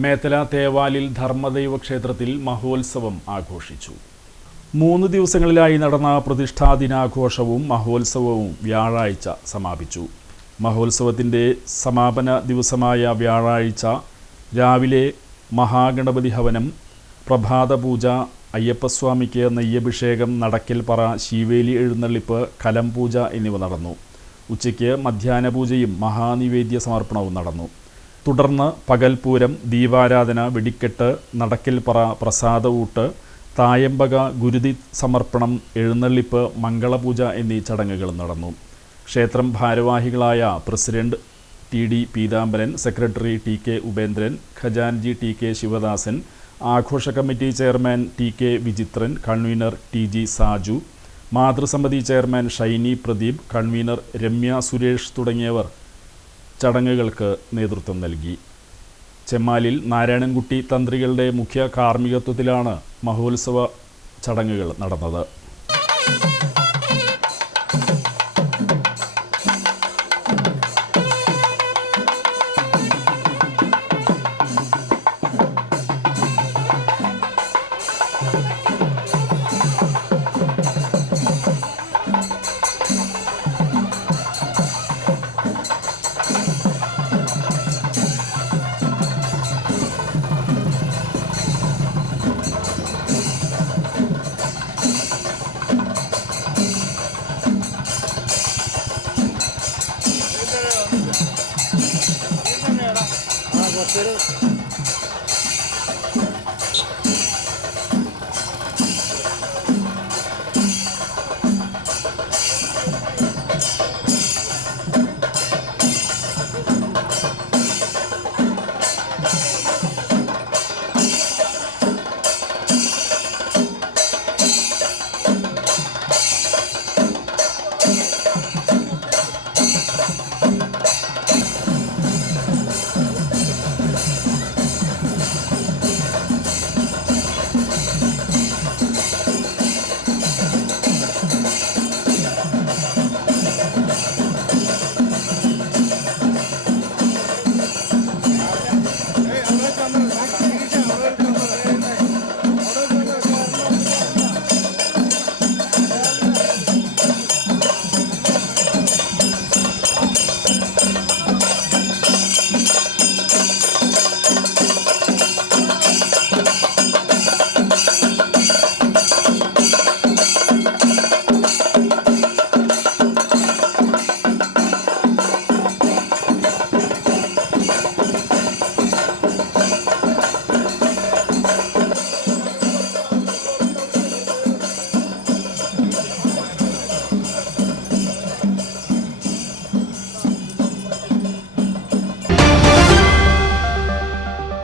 മേത്തല തേവാലിൽ ധർമ്മദൈവ ക്ഷേത്രത്തിൽ മഹോത്സവം ആഘോഷിച്ചു. 3 ദിവസങ്ങളിലായി നടന്ന പ്രതിഷ്ഠാദിനാഘോഷവും മഹോത്സവവും വ്യാഴാഴ്ച സമാപിച്ചു. മഹോത്സവത്തിൻ്റെ സമാപന ദിവസമായ വ്യാഴാഴ്ച രാവിലെ മഹാഗണപതി ഹവനം, പ്രഭാതപൂജ, അയ്യപ്പസ്വാമിക്ക് നെയ്യഭിഷേകം, നടക്കൽപ്പറ, ശീവേലി എഴുന്നള്ളിപ്പ്, കലംപൂജ എന്നിവ നടന്നു. ഉച്ചയ്ക്ക് മധ്യാഹ്ന പൂജയും മഹാനിവേദ്യ സമർപ്പണവും നടന്നു. തുടർന്ന് പകൽപൂരം, ദീപാരാധന, വെടിക്കെട്ട്, നടക്കൽപ്പറ, പ്രസാദഊട്ട്, തായമ്പക, ഗുരുതി സമർപ്പണം, എഴുന്നള്ളിപ്പ്, മംഗളപൂജ എന്നീ ചടങ്ങുകൾ നടന്നു. ക്ഷേത്രം ഭാരവാഹികളായ president T D. Peethambaran, secretary T K. Upendran, ഖജാൻജി ടി.കെ. ശിവദാസൻ, ആഘോഷ committee chairman T K. Vichithran, convener T G. Saju, മാതൃസമിതി ചെയർമാൻ ഷൈനി പ്രദീപ്, കൺവീനർ രമ്യ സുരേഷ് തുടങ്ങിയവർ ചടങ്ങുകൾക്ക് നേതൃത്വം നൽകി. ചെമ്മാലിൽ നാരായണൻകുട്ടി തന്ത്രികളുടെ മുഖ്യ കാർമ്മികത്വത്തിലാണ് മഹോത്സവ ചടങ്ങുകൾ നടന്നത്. Pero